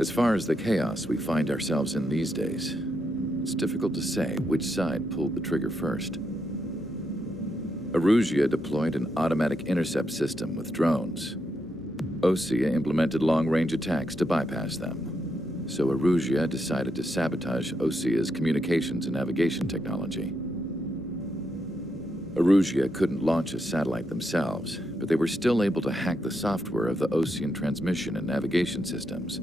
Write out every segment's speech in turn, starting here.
As far as the chaos we find ourselves in these days, it's difficult to say which side pulled the trigger first. Erusia deployed an automatic intercept system with drones. Osea implemented long-range attacks to bypass them. So Erusia decided to sabotage Osea's communications and navigation technology. Erusia couldn't launch a satellite themselves, but they were still able to hack the software of the Osean transmission and navigation systems.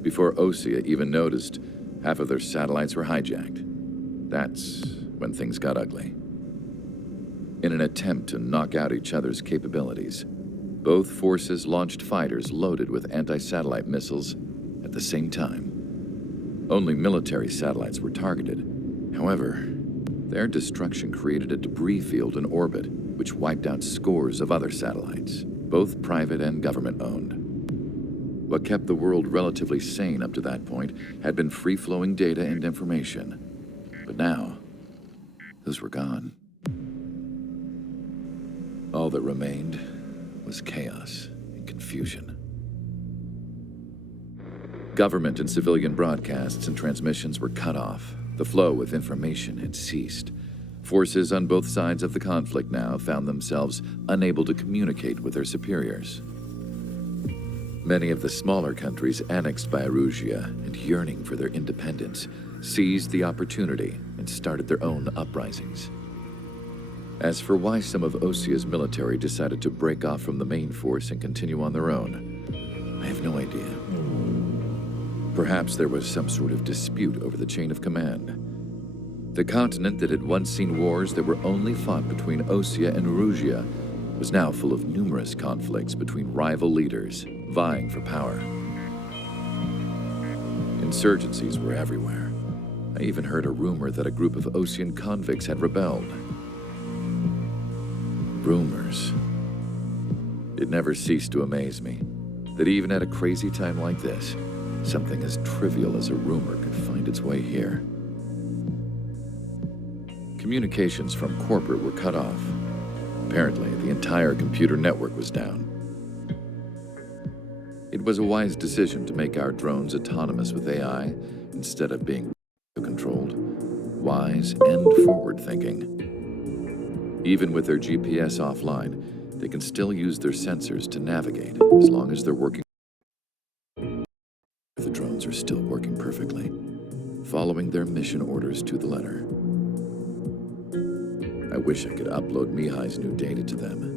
Before Osea even noticed, half of their satellites were hijacked. That's when things got ugly. In an attempt to knock out each other's capabilities, both forces launched fighters loaded with anti-satellite missiles at the same time. Only military satellites were targeted. However, their destruction created a debris field in orbit, which wiped out scores of other satellites, both private and government-owned. What kept the world relatively sane up to that point had been free-flowing data and information. But now, those were gone. All that remained was chaos and confusion. Government and civilian broadcasts and transmissions were cut off. The flow of information had ceased. Forces on both sides of the conflict now found themselves unable to communicate with their superiors. Many of the smaller countries annexed by Erusia and yearning for their independence seized the opportunity and started their own uprisings. As for why some of Osea's military decided to break off from the main force and continue on their own, I have no idea. Perhaps there was some sort of dispute over the chain of command. The continent that had once seen wars that were only fought between Osea and Erusia was now full of numerous conflicts between rival leaders vying for power. Insurgencies were everywhere. I even heard a rumor that a group of Osean convicts had rebelled. Rumors. It never ceased to amaze me that even at a crazy time like this, something as trivial as a rumor could find its way here. Communications from corporate were cut off. Apparently, the entire computer network was down. It was a wise decision to make our drones autonomous with AI instead of being controlled. Wise and forward-thinking. Even with their GPS offline, they can still use their sensors to navigate as long as they're working. The drones are still working perfectly, following their mission orders to the letter. I wish I could upload Mihai's new data to them.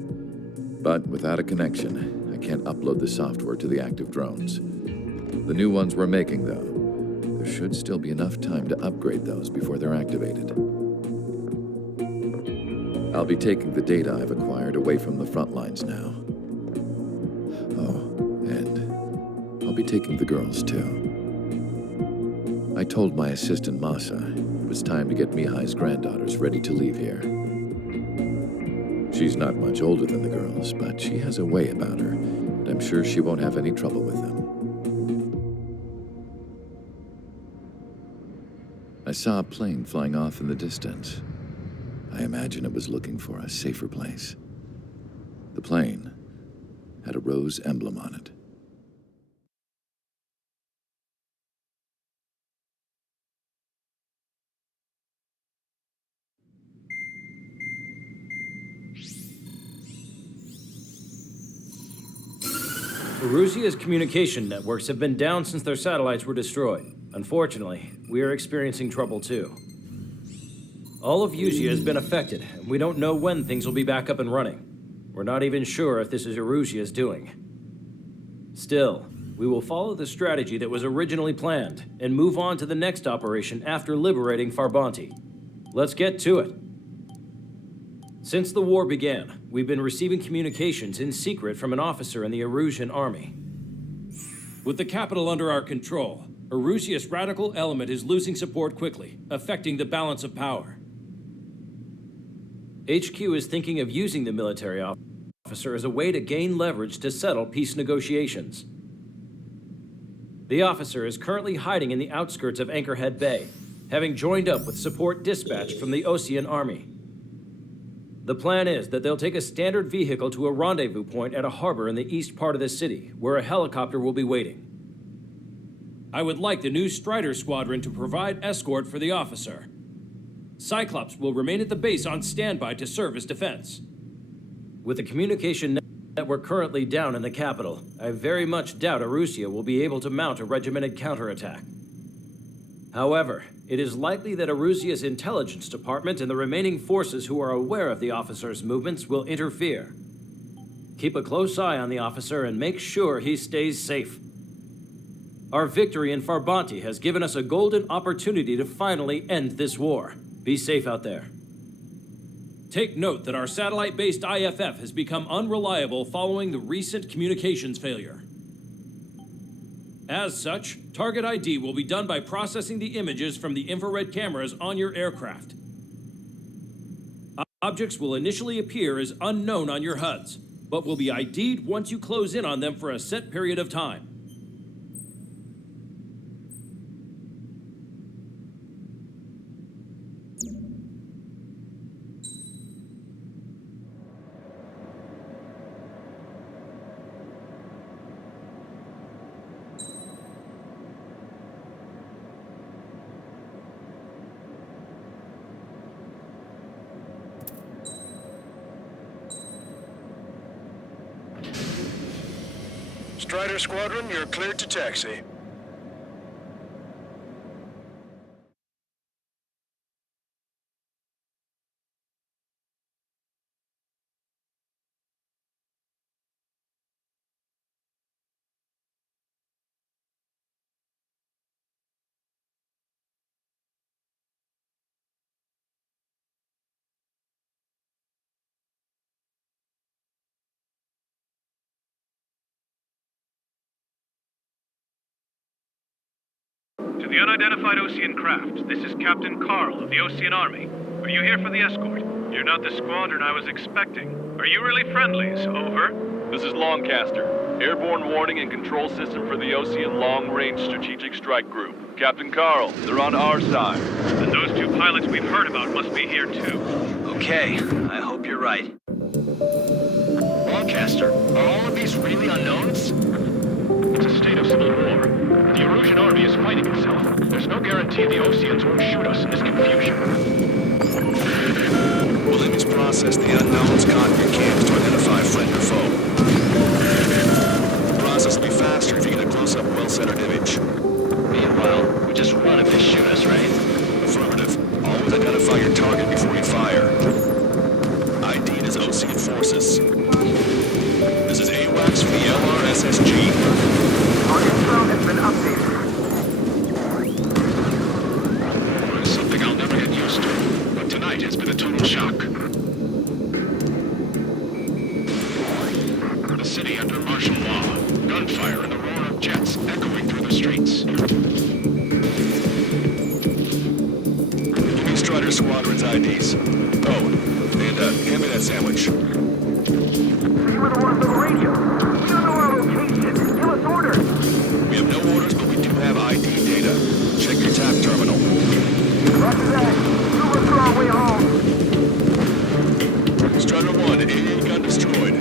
But without a connection, I can't upload the software to the active drones. The new ones we're making, though, there should still be enough time to upgrade those before they're activated. I'll be taking the data I've acquired away from the front lines now. Oh, and I'll be taking the girls, too. I told my assistant, Masa, it was time to get Mihai's granddaughters ready to leave here. She's not much older than the girls, but she has a way about her, and I'm sure she won't have any trouble with them. I saw a plane flying off in the distance. I imagine it was looking for a safer place. The plane had a rose emblem on it. Erusia's communication networks have been down since their satellites were destroyed. Unfortunately, we are experiencing trouble too. All of Usia has been affected, and we don't know when things will be back up and running. We're not even sure if this is Erusia's doing. Still, we will follow the strategy that was originally planned and move on to the next operation after liberating Farbanti. Let's get to it. Since the war began, we've been receiving communications in secret from an officer in the Erusian army. With the capital under our control, Erusia's radical element is losing support quickly, affecting the balance of power. HQ is thinking of using the military officer as a way to gain leverage to settle peace negotiations. The officer is currently hiding in the outskirts of Anchorhead Bay, having joined up with support dispatched from the Osean army. The plan is that they'll take a standard vehicle to a rendezvous point at a harbor in the east part of the city, where a helicopter will be waiting. I would like the new Strider Squadron to provide escort for the officer. Cyclops will remain at the base on standby to serve as defense. With the communication network currently down in the capital, I very much doubt Arusea will be able to mount a regimented counterattack. However, it is likely that Arusea's intelligence department and the remaining forces who are aware of the officer's movements will interfere. Keep a close eye on the officer and make sure he stays safe. Our victory in Farbanti has given us a golden opportunity to finally end this war. Be safe out there. Take note that our satellite-based IFF has become unreliable following the recent communications failure. As such, target ID will be done by processing the images from the infrared cameras on your aircraft. Objects will initially appear as unknown on your HUDs, but will be ID'd once you close in on them for a set period of time. Strider Squadron, you're cleared to taxi. To the unidentified Ocean craft, this is Captain Carl of the Ocean Army. Are you here for the escort? You're not the squadron I was expecting. Are you really friendlies? Over. This is Longcaster. Airborne warning and control system for the Ocean Long-Range Strategic Strike Group. Captain Carl, they're on our side. And those two pilots we've heard about must be here too. Okay, I hope you're right. Longcaster, are all of these really unknowns? It's a state of civil war. The Erusian army is fighting itself. There's no guarantee the Oceans won't shoot us in this confusion. We'll image process the unknowns cockpit cams to identify friend or foe. The process will be faster if you get a close-up, well-centered image. Meanwhile, we just run if they shoot us, right? Affirmative. Always identify your target before you fire. ID'd as Ocean forces. This is AWACS for the LRSSG. Our info has been updated. It's something I'll never get used to, but tonight has been a total shock. The city under martial law, gunfire and the roar of jets echoing through the streets. Give me Strider Squadron's IDs. Oh, and hand me that sandwich. You were the ones on the radio. We don't know our location. Give us orders. We have no orders, but we do have ID data. Check your TAP terminal. Roger that. Move us through our way home. Strider 1, AA gun destroyed.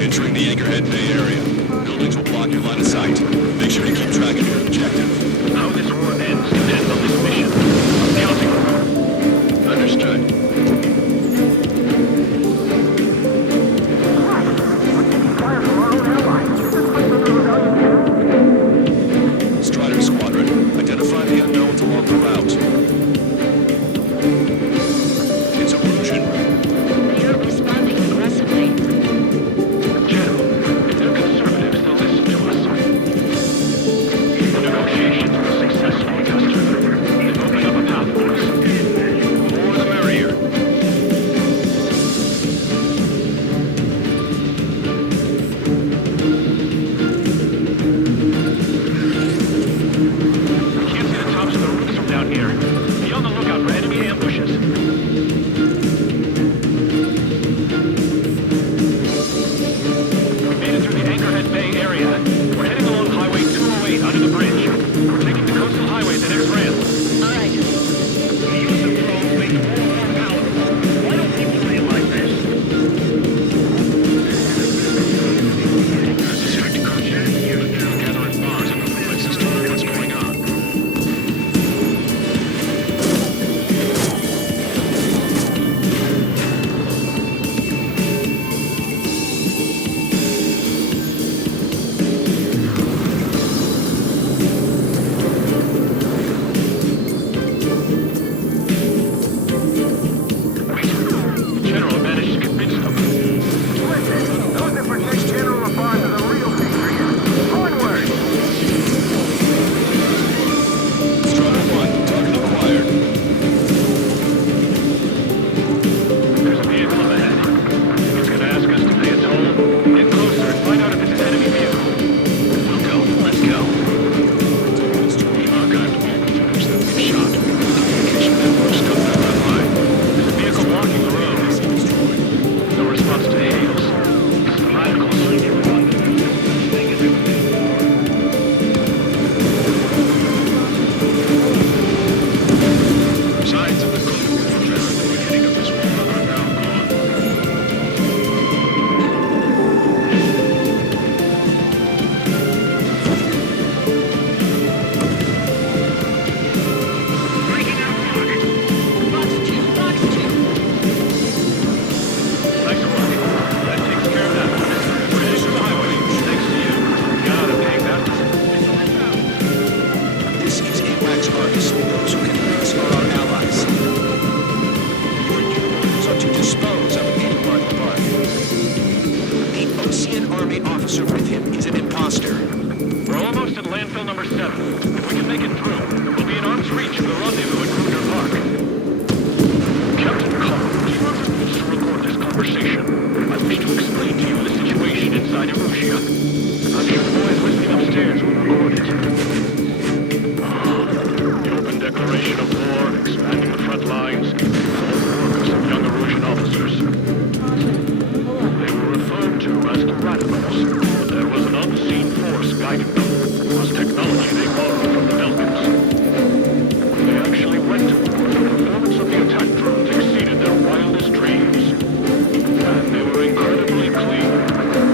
Entering the Anchorhead Bay area. Buildings will block your line of sight. Make sure you keep track of your objective. How this war ends depends on this mission. I'm counting on you. Understood. Fire from our own allies. Is this place under rebellion too? Strider Squadron, identify the unknowns along the route. It's illusion. We are responding aggressively. General, if they're conservatives, they'll listen to us. The negotiations were successful, Custer. They've opened up Ocean Army officer with him is an imposter. We're almost at landfill number 7. If we can make it through, we'll be in arm's reach of the rendezvous at Gruner Park. Captain Carl, do you have a minute to record this conversation? I wish to explain to you the situation inside Erusia. I'm sure the boys listening upstairs will record it. The open declaration of war, expanding the front lines, all the work of some young Erusian officers. They were referred to as the radicals, but there was an unseen force guiding them. It was technology they borrowed from the Belgians. When they actually went to war, the performance of the attack drones exceeded their wildest dreams. And they were incredibly clean,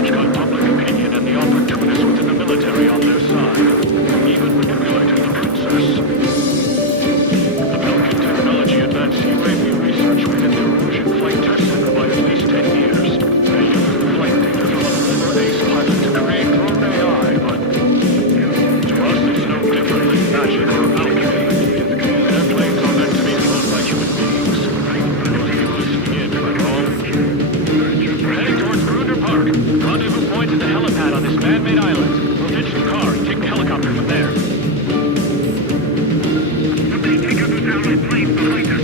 which got public opinion and the opportunists within the military on their side, even manipulated the princess. The Belgian technology advanced UAV research within the Erusian flight test center by at least 10 years. They used the flight data from a former ace pilot to create drone AI, but to us it's no different than magic or alchemy. Airplanes are meant to be flown by human beings. You're listening in, am I wrong? We're heading towards Gruner Park. Rendezvous point is the helipad on this man-made island. We'll ditch the car and take the helicopter from there. Somebody take out those allied planes behind us.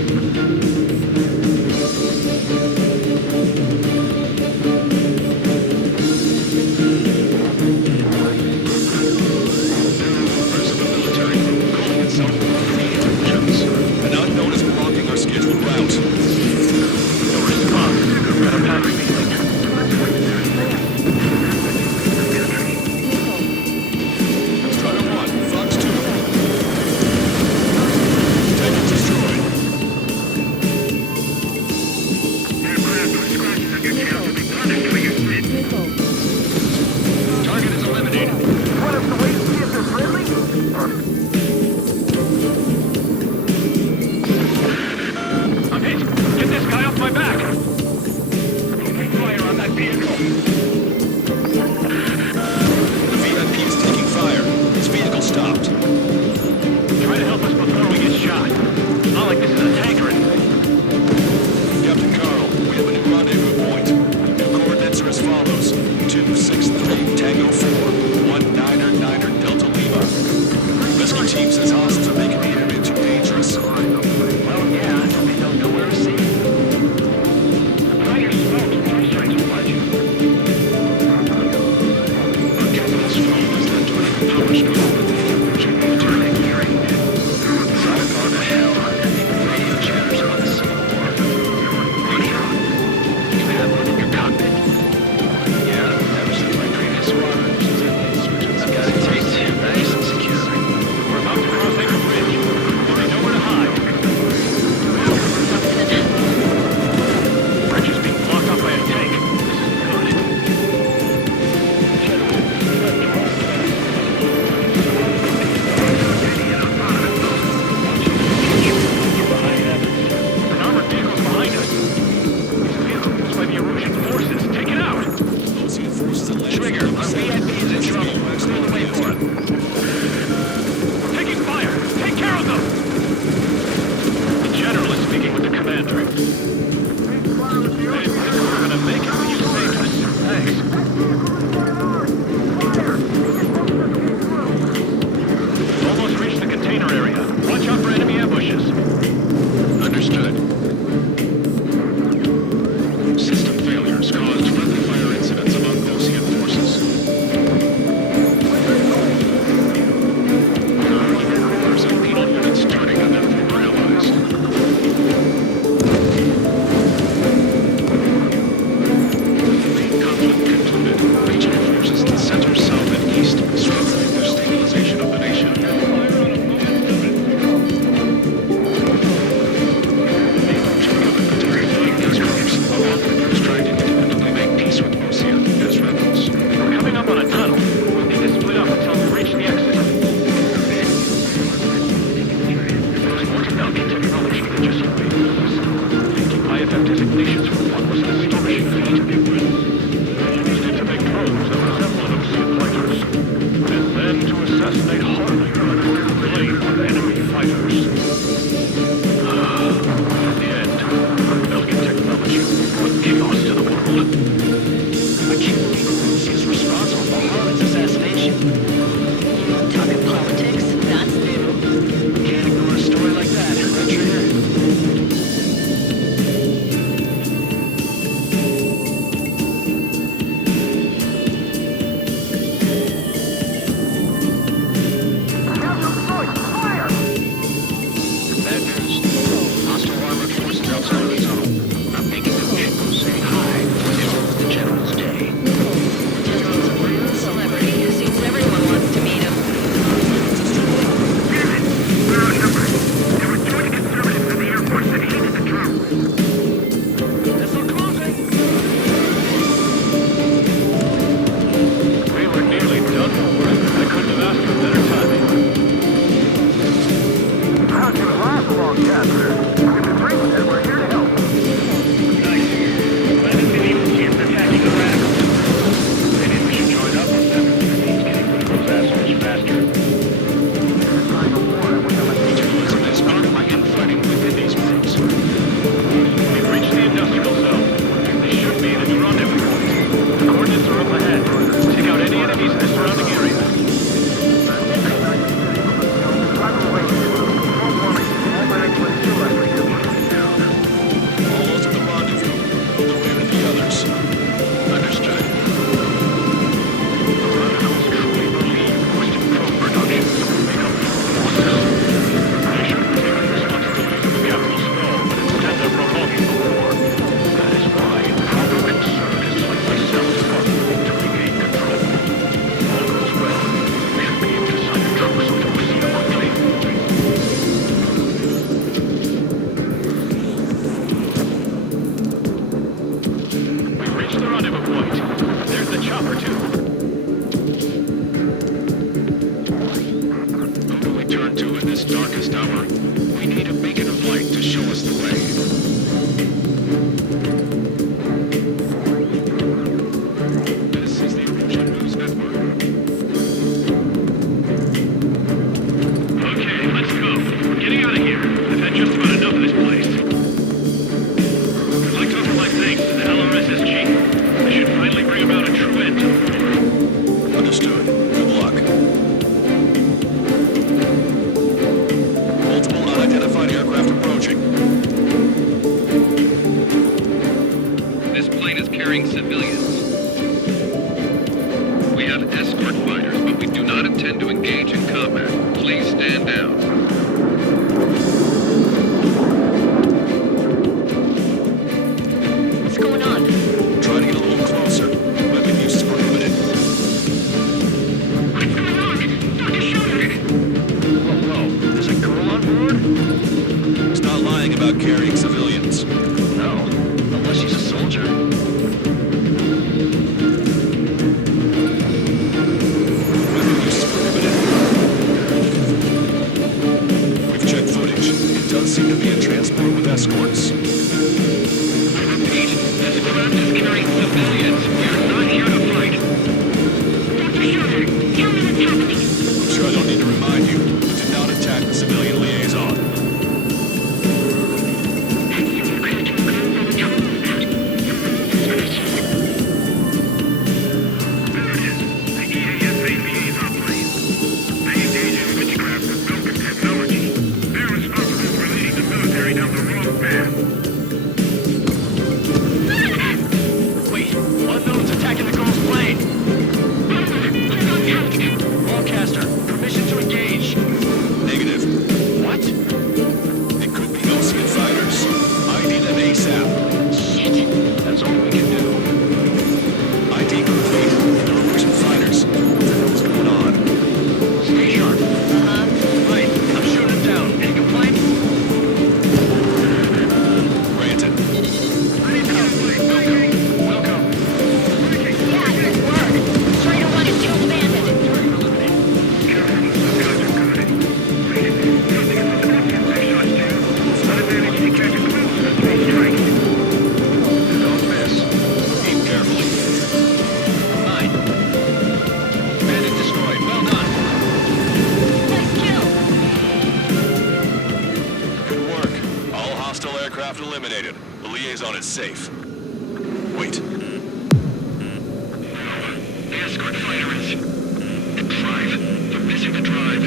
An unknown is blocking our scheduled route. No response. Got a pattern feeling. Strider 1, Fox 2. Tank destroyed. Aircraft with scratches on your tail will be punished for your sins. Target is eliminated. Want us to wait and see if they're friendly? I'm hit. Get this guy off my back. Open fire on that vehicle. The VIP is taking fire. His vehicle stopped. Try to help us before we get shot. It's not like this is a tank or anything. Captain Carl, we have a new rendezvous point. New coordinates are as follows. 263 Tango 4, 19er Delta Lima. Rescue team says hostiles are making the area too dangerous. Well, yeah, they don't know where to see. Apply your smoke and three strikes will find you. Our capital's phone is not doing a power stroke. Should be turning hearing. Drive on to hell. Radio chatters on the Civil War. Radio? You have one in your cockpit? Yeah, ever since my previous one. I've got it taped, nice and secure. We're about to cross Acre Bridge. They know where to hide. Bridge is being blocked up by a tank. This is good. An armored vehicle's behind us. It's a vehicle used by the Erusian forces. Take it out! Ocean forces at Trigger, our VIP is in trouble. Clear the way for it. We're taking fire. Take care of them. The general is speaking with the commander. I didn't think we were gonna make it, but you saved us. Thanks. Almost reached the container area. Watch out for enemy ambushes. Understood. System failures caused friendly fire incidents among Ocean forces. There's a penal units turning on them realized. Main conflict concluded. There's the chopper, too. Who do we turn to in this darkest hour? We need a beacon of light to show us the way. This is the Erosion News Network. Okay, let's go. We're getting out of here. I've had just about enough of this place. I'd like to offer my thanks to the LRSSG. They should finally bring about a true end to the war. Understood. Good luck. Multiple unidentified aircraft approaching. This plane is carrying civilians. We have escort fighters, but we do not intend to engage in combat. Please stand down. What's going on? Try to get a little closer. Weapon use is prohibited. What's going on? Dr. Schroeder! Whoa, there's a girl on board? He's not lying about carrying civilians. No, unless she's a soldier. Weapon use is prohibited. We've checked footage. It does seem to be a transport with escorts. I repeat, this craft is carrying civilians. We are not here to fight. Dr. Schroeder, tell me what's happening. I'm sure I don't need to remind you. Do not attack the civilian liaison. That civil craft has gone by the toll about. Suspicious. There it is. The EASA liaison plane. They engage in witchcraft with broken technology. They're responsible for leading the military down the wrong path. Wait, unknown's attacking the girl's plane. Hold on tight. Broadcaster, permission to engage. Negative. What? It could be Ocean fighters. ID them ASAP. Shit. That's all we can do. ID complete. They're Ocean fighters. What the hell's going on? Stay sharp. Right, I'm shooting him down. Any complaints? Granted. Welcome. Yeah, good work. Schrader 1 is killed abandoned. Don't miss. Aim carefully. Fine. Bandit destroyed. Well done. Nice kill. Good work. All hostile aircraft eliminated. The liaison is safe. Wait. The escort fighter is... The drive. They're missing the drive.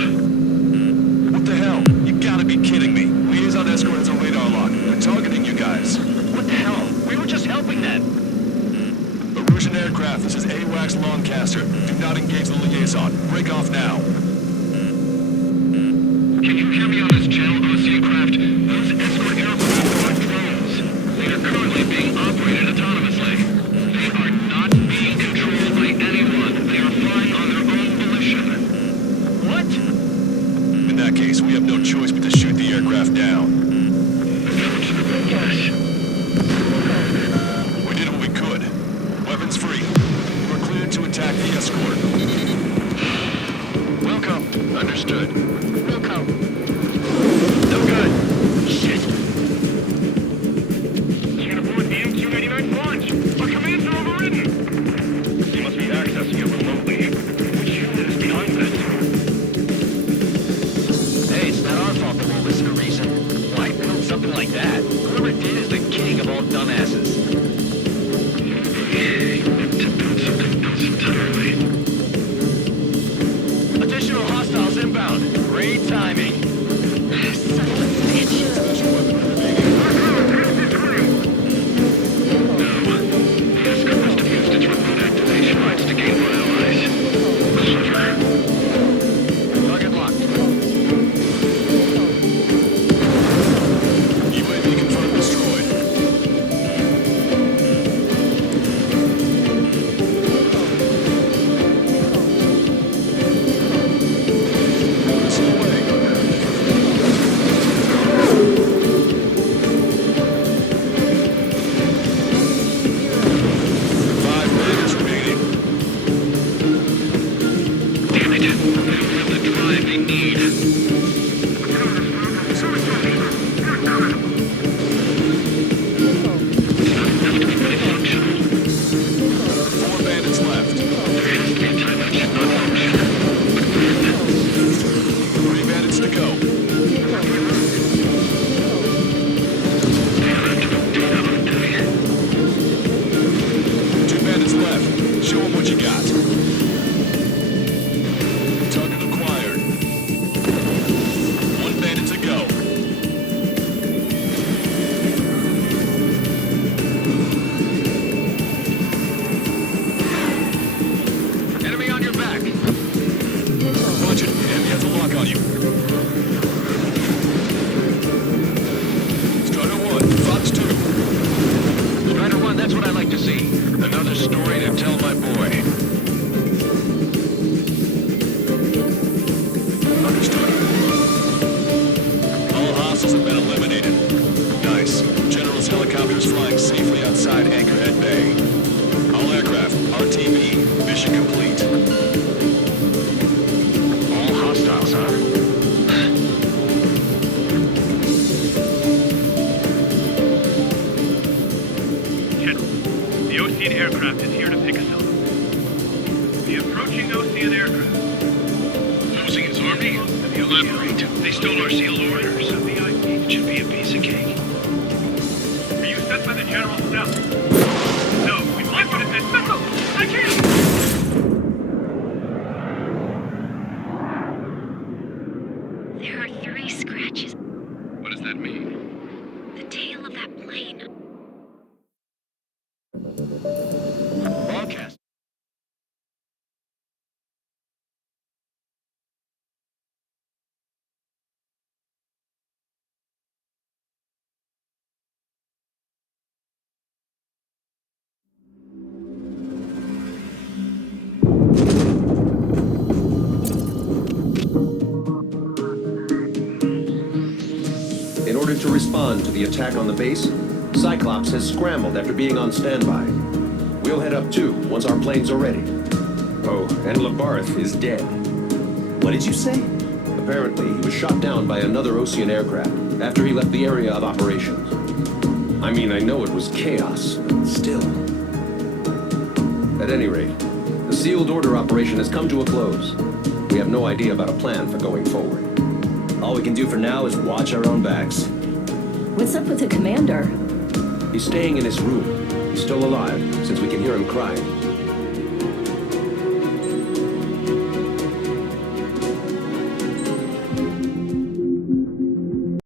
What the hell? You gotta be kidding me. Liaison escort has a radar lock. They're targeting you guys. What the hell? We were just helping them. Erosion aircraft, this is AWACS Longcaster. Do not engage the liaison. Break off now. Can you hear me on this channel, OC craft? Those escort aircraft are drones. They are currently being operated autonomously. They are not being controlled by anyone. They are flying on their own volition. What? In that case, we have no choice but to shoot the aircraft down. Yes. We did what we could. Weapons free. We're cleared to attack the escort. Welcome. Understood. Wilco. No good. Shit. Can't aboard the EQ19 launch. Our commands are overridden. He must be accessing it remotely. Which unit is behind this? Hey, it's not our fault the world isn't a reason. Why build something like that? Whoever did is the king of all dumbasses. To build something else entirely. Additional hostiles inbound. Raid minutes left. Show them what you got. Target acquired. 1 bandit to go. Enemy on your back. Watch it. Enemy has a lock on you. Strider 1, Fox 2. Strider 1, that's what I like to see. Another story to tell my boy. Understood. All hostiles have been eliminated. Nice. General's helicopters flying safely outside Anchorhead Bay. All aircraft, RTB, mission complete. All hostiles, huh? General, the Ocean aircraft is here to pick us up. The approaching Ocean aircraft. Losing his army? Elaborate. They stole our sealed orders. It should be a piece of cake. Were you sent by the General's staff? No, we live with it. Missile! I can't! There are 3 scratches. What does that mean? The tail of that plane. Broadcast. In order to respond to the attack on the base, Cyclops has scrambled after being on standby. We'll head up too once our planes are ready. Oh, and Labarth is dead. What did you say? Apparently, he was shot down by another Ocean aircraft after he left the area of operations. I mean, I know it was chaos, but still. At any rate, the sealed order operation has come to a close. We have no idea about a plan for going forward. All we can do for now is watch our own backs. What's up with the commander? He's staying in his room. He's still alive, since we can hear him crying.